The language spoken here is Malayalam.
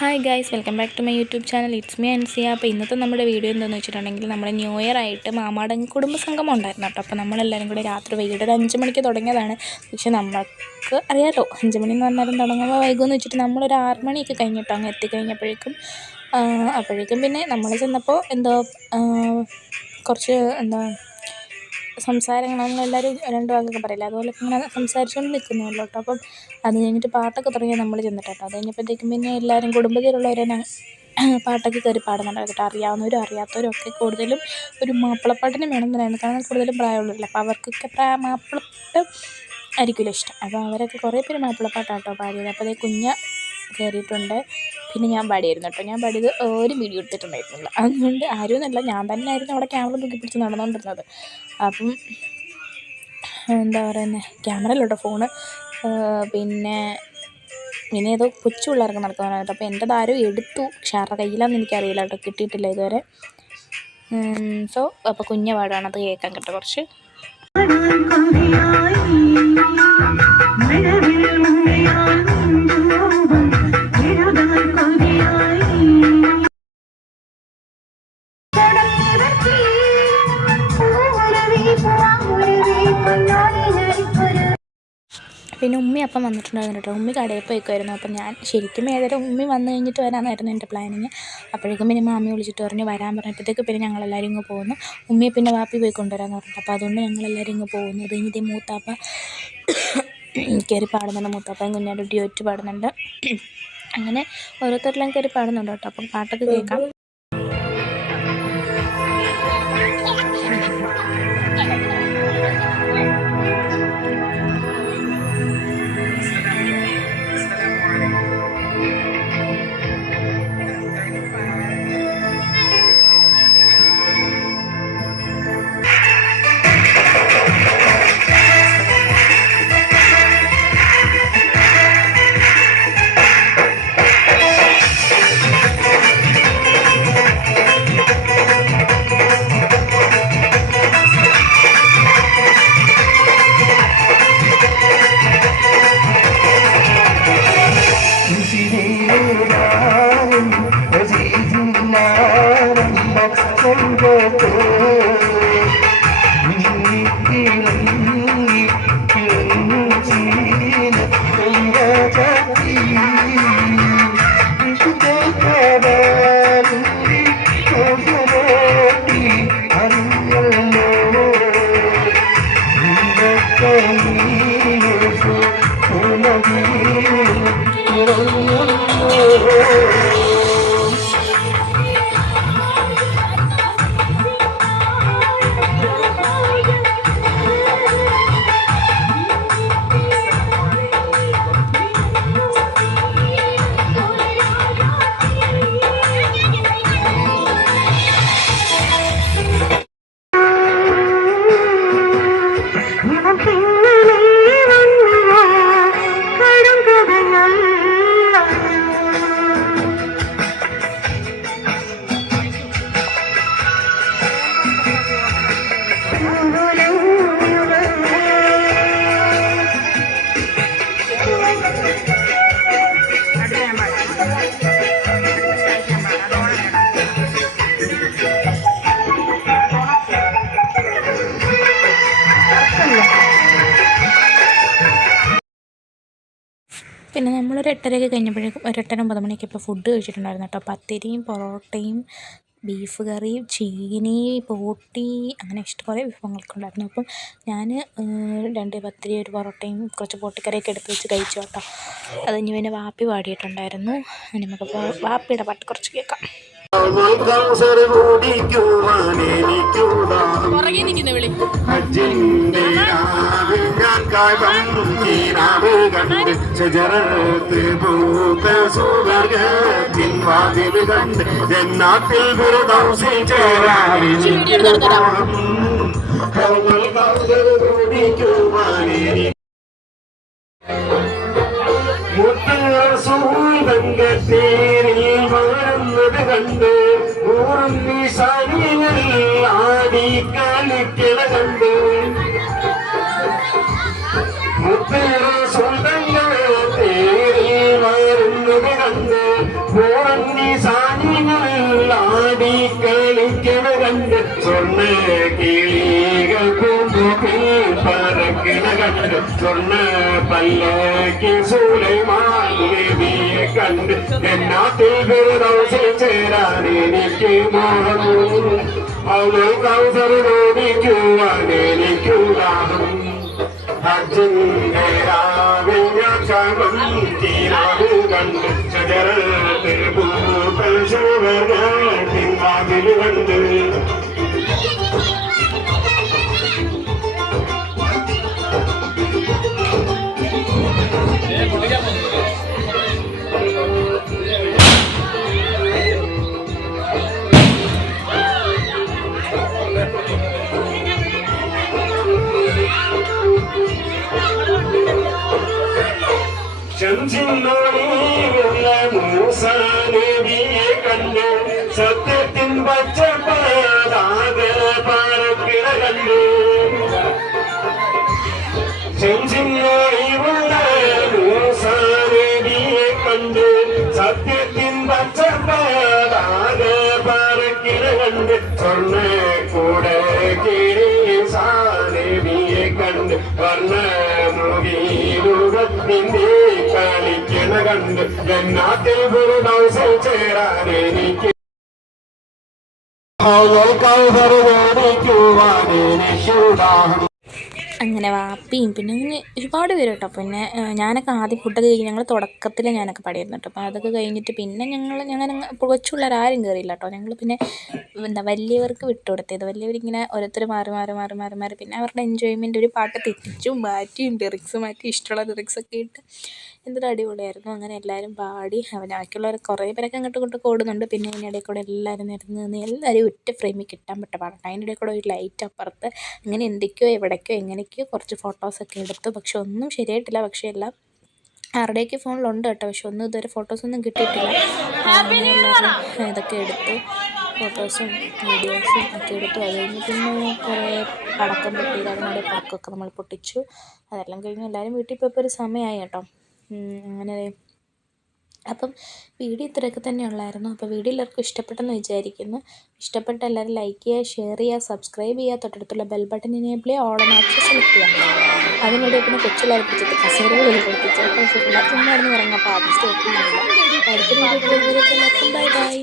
Hi guys, welcome back to my YouTube channel. It's me Ansiya. അപ്പോൾ ഇന്നത്തെ നമ്മുടെ വീഡിയോ എന്താണെന്ന് വെച്ചിട്ടുണ്ടെങ്കിൽ നമ്മുടെ ന്യൂ ഇയർ ആയിട്ട് മാമാടൻ കുടുംബസംഗമം ഉണ്ടായിരുന്നു കേട്ടോ. അപ്പോൾ നമ്മളെല്ലാവരും കൂടെ രാത്രി വൈകിട്ട് ഒരു 5 മണിക്ക് തുടങ്ങിയതാണ്. പക്ഷേ നമുക്ക് അറിയാമല്ലോ, 5 മണി എന്ന് പറഞ്ഞാലും തുടങ്ങുമ്പോൾ വൈകുമെന്ന് വെച്ചിട്ട് നമ്മളൊരു 6 മണിയൊക്കെ കഴിഞ്ഞിട്ടോ അങ്ങ് എത്തിക്കഴിഞ്ഞപ്പോഴേക്കും പിന്നെ നമ്മൾ ചെന്നപ്പോൾ കുറച്ച് സംസാരങ്ങൾ നമ്മളെല്ലാവരും 2 വാക്കൊക്കെ പറയില്ല, അതുപോലെ ഇങ്ങനെ സംസാരിച്ചുകൊണ്ട് നിൽക്കുന്നുള്ളൂ കേട്ടോ. അപ്പം അത് കഴിഞ്ഞിട്ട് പാട്ടൊക്കെ തുടങ്ങി നമ്മൾ ചെന്നിട്ട് കേട്ടോ. അത് കഴിഞ്ഞപ്പോഴത്തേക്കും പിന്നെ എല്ലാവരും കുടുംബത്തിലുള്ളവരെ പാട്ടൊക്കെ കയറി പാടുന്നുണ്ടായിരുന്നു കേട്ടോ. അറിയാവുന്നവരും അറിയാത്തവരും ഒക്കെ കൂടുതലും ഒരു മാപ്പിളപ്പാട്ടിന് വേണമെന്നായിരുന്നു, കാരണം കൂടുതലും പ്രായമുള്ളവരല്ല. അപ്പോൾ അവർക്കൊക്കെ മാപ്പിളപ്പാട്ട് ആയിരിക്കുമല്ലോ ഇഷ്ടം. അപ്പോൾ അവരൊക്കെ കുറേ പേര് മാപ്പിളപ്പാട്ടാണ് കേട്ടോ പാടിയത്. അപ്പോൾ അതേ കുഞ്ഞ കയറിയിട്ടുണ്ട്. പിന്നെ ഞാൻ പാടിയായിരുന്നു കേട്ടോ. ഞാൻ പാടിയത് ഒരു വീഡിയോ എടുത്തിട്ടുണ്ടായിരുന്നില്ല, അതുകൊണ്ട് ആരുമെന്നല്ല, ഞാൻ തന്നെ ആയിരുന്നു അവിടെ ക്യാമറ തൂക്കി പിടിച്ച് നടന്നുകൊണ്ടിരുന്നത്. അപ്പം ക്യാമറയല്ല കേട്ടോ, ഫോണ്. പിന്നെ ഏതോ കൊച്ചു പിള്ളേർക്ക് നടക്കുന്നതാണ് കേട്ടോ. അപ്പോൾ എൻ്റെ ആരോ എടുത്തു, പക്ഷെ ആരുടെ കയ്യിലാണെന്ന് എനിക്കറിയില്ല കേട്ടോ, കിട്ടിയിട്ടില്ല ഇതുവരെ. അപ്പോൾ കുഞ്ഞ പാടാണ്, അത് കേൾക്കാൻ കേട്ടോ കുറച്ച്. പിന്നെ ഉമ്മി അപ്പം വന്നിട്ടുണ്ടായിരുന്നു കേട്ടോ. ഉമ്മി കടയിൽ പോയിക്കുമായിരുന്നു. അപ്പം ഞാൻ ശരിക്കും ഏതായാലും ഉമ്മി വന്നു കഴിഞ്ഞിട്ട് വരാമെന്നായിരുന്നു എൻ്റെ പ്ലാനിങ്. അപ്പോഴേക്കും പിന്നെ മാമി വിളിച്ചിട്ട് പറഞ്ഞു വരാൻ പറഞ്ഞപ്പോഴത്തേക്ക് പിന്നെ ഞങ്ങളെല്ലാവരും ഇങ്ങ് പോകുന്നു. ഉമ്മിയെ പിന്നെ വാപ്പി പോയി കൊണ്ടുവരാമെന്ന് പറഞ്ഞിട്ട്, അപ്പോൾ അതുകൊണ്ട് ഞങ്ങളെല്ലാവരും ഇങ്ങ് പോകുന്നു. അത് കഴിഞ്ഞിട്ട് മൂത്താപ്പ കയറി പാടുന്നുണ്ട്, മൂത്താപ്പയും കുഞ്ഞാലും ഡ്യൂറ്റ് പാടുന്നുണ്ട്. അങ്ങനെ ഓരോരുത്തരെല്ലാം കയറി പാടുന്നുണ്ട് കേട്ടോ. അപ്പം പാട്ടൊക്കെ കേൾക്കാം. പിന്നെ നമ്മളൊരു 8:30 കഴിഞ്ഞപ്പോഴേക്കും ഒരു 8:09 മണിയൊക്കെ ഇപ്പോൾ ഫുഡ് കഴിച്ചിട്ടുണ്ടായിരുന്നു കേട്ടോ. പത്തിരിയും പൊറോട്ടയും ബീഫ് കറിയും ചീനി പോട്ടി, അങ്ങനെ കുറേ വിഭവങ്ങളൊക്കെ ഉണ്ടായിരുന്നു. അപ്പം ഞാൻ 2 പത്തിരി, ഒരു പൊറോട്ടയും കുറച്ച് പോട്ടിക്കറിയൊക്കെ എടുത്ത് വെച്ച് കഴിച്ചു കേട്ടോ. അത് ഇനി പിന്നെ വാപ്പി പാടിയിട്ടുണ്ടായിരുന്നു. നമുക്കപ്പോൾ വാപ്പിയുടെ പാട്ട് കുറച്ച് കേൾക്കാം. പുറകെ നിൽക്കുന്ന വിളി കണ്ട് ആടി കളിക്കിട കണ്ട് മുത്തേറെ സ്വന്തങ്ങളെ തേടി വരുന്നത് കണ്ട് പൂറന്നി സാനികളിൽ ആടി കളിക്കണ കണ്ട് സ്വർണ്ണ കിളികൾ പൂമ്പുകിൽ പറക്കണ കണ്ട് സ്വർണ്ണ പല്ലക്ക് സുലൈമാൻ നബിയെ കണ്ട് എന്നാത്തിൽ ഫിർദൗസിൽ ചേരാൻ എനിക്ക് മോഹം അവൾ കൗസർ നോടിക്കുവാൻ എനിക്കുദാഹം ഹജ്ജിന്റെ രാവിൽ ഞാൻ ശാപം തീരാവ് കണ്ട് ഷജറത്തിൽ പൂക്കൾ ശോഭനാട്ടിൻ വാതിൽ കണ്ട് ശംസിന്നൊളിയുള്ള മൂസ നബിയെ കണ്ട് സത്യത്തിൻ പച്ചപ്പാതാകെ പാറക്കിട കണ്ട് ശംസിന്നൊളിയുള്ള മൂസ നബിയെ കണ്ട് സത്യത്തിൻ പച്ചപ്പാതാകെ പാറക്കിട കണ്ട് സ്വർണ്ണ കൂടെ നബിയെ കണ്ട് വർണ്ണമുഖീലുകത്തിന്റെ കളിക്കണ കണ്ട് എന്നാത്തിൽ ഫിർദൗസിൽ ചേരാൻ എനിക്ക് കൗസർ നോടിക്കുവാൻ എനിക്കുദാഹം. അങ്ങനെ വാപ്പിയും പിന്നെ അങ്ങനെ ഒരുപാട് പേര് കേട്ടോ. പിന്നെ ഞാനൊക്കെ ആദ്യം ഫുഡൊക്കെ കഴിഞ്ഞ് ഞങ്ങൾ തുടക്കത്തിൽ ഞാനൊക്കെ പാടിയിരുന്നു കേട്ടോ. അപ്പോൾ അതൊക്കെ കഴിഞ്ഞിട്ട് പിന്നെ ഞങ്ങൾ കൊച്ചുള്ളവരാരും കയറിയില്ല കേട്ടോ. ഞങ്ങൾ പിന്നെ വലിയവർക്ക് വിട്ടുകൊടുത്തത്. വലിയവരിങ്ങനെ ഓരോരുത്തർ മാറി പിന്നെ അവരുടെ എൻജോയ്മെൻറ്റ് ഒരു പാട്ട് തെറ്റിച്ചും മാറ്റിയും ലിറിക്സ് മാറ്റി ഇഷ്ടമുള്ള ലിറിക്സൊക്കെ ഇട്ട് എന്തൊരു അടിപൊളിയായിരുന്നു. അങ്ങനെ എല്ലാവരും പാടി. ബാക്കിയുള്ളവർ കുറേ പേരൊക്കെ അങ്ങോട്ടും ഇങ്ങോട്ടൊക്കെ ഓടുന്നുണ്ട്. പിന്നെ അതിൻ്റെ ഇടയിൽ കൂടെ എല്ലാവരും നിരന്ന് എല്ലാവരും ഒറ്റ ഫ്രെയിമിൽ കിട്ടാൻ പറ്റ പാടട്ടെ. അതിൻ്റെ ഇടയിൽ കൂടെ ഒരു ലൈറ്റ് അപ്പുറത്ത് അങ്ങനെ എന്തൊക്കെയോ എവിടേക്കോ എങ്ങനെയൊക്കെയോ കുറച്ച് ഫോട്ടോസൊക്കെ എടുത്തു. പക്ഷെ ഒന്നും ശരിയായിട്ടില്ല. പക്ഷേ എല്ലാം ആരുടെയൊക്കെ ഫോണിലുണ്ട് കേട്ടോ. പക്ഷെ ഒന്നും ഇതുവരെ ഫോട്ടോസൊന്നും കിട്ടിയിട്ടില്ല. അങ്ങനെ എല്ലാവരും ഇതൊക്കെ എടുത്തു, ഫോട്ടോസും വീഡിയോസും ഒക്കെ എടുത്തു. അത് കഴിഞ്ഞ് പിന്നെ കുറേ പടക്കം പൊട്ടി, അതിനോട് പടക്കമൊക്കെ നമ്മൾ പൊട്ടിച്ചു. അതെല്ലാം കഴിഞ്ഞ് എല്ലാവരും വീട്ടിൽ പോയപ്പോൾ ഒരു സമയമായി കേട്ടോ. അങ്ങനെ അപ്പം വീഡിയോ ഇത്രയൊക്കെ തന്നെ ഉള്ളായിരുന്നു. അപ്പോൾ വീഡിയോ എല്ലാവർക്കും ഇഷ്ടപ്പെട്ടെന്ന് വിചാരിക്കുന്നു. ഇഷ്ടപ്പെട്ട എല്ലാവരും ലൈക്ക് ചെയ്യുക, ഷെയർ ചെയ്യുക, സബ്സ്ക്രൈബ് ചെയ്യുക, തൊട്ടടുത്തുള്ള ബെൽ ബട്ടൺ എനേബിൾ ചെയ്യുക, ഓൾ എന്ന ഓപ്ഷൻ സെലക്ട് ചെയ്യുക. അതിനിടെ പിന്നെ കൊച്ചുള്ളവരെ പിടിച്ചിട്ട് കസേരകളിൽ പഠിപ്പിച്ചു. പക്ഷേ പിള്ളേർ ചുമ്മാ ഇറങ്ങി ഇറങ്ങും. അപ്പോൾ ആദ്യം സ്റ്റോപ്പ് ചെയ്യുന്നില്ല. അടുത്ത വീഡിയോ എല്ലാവർക്കും ബൈ ബൈ.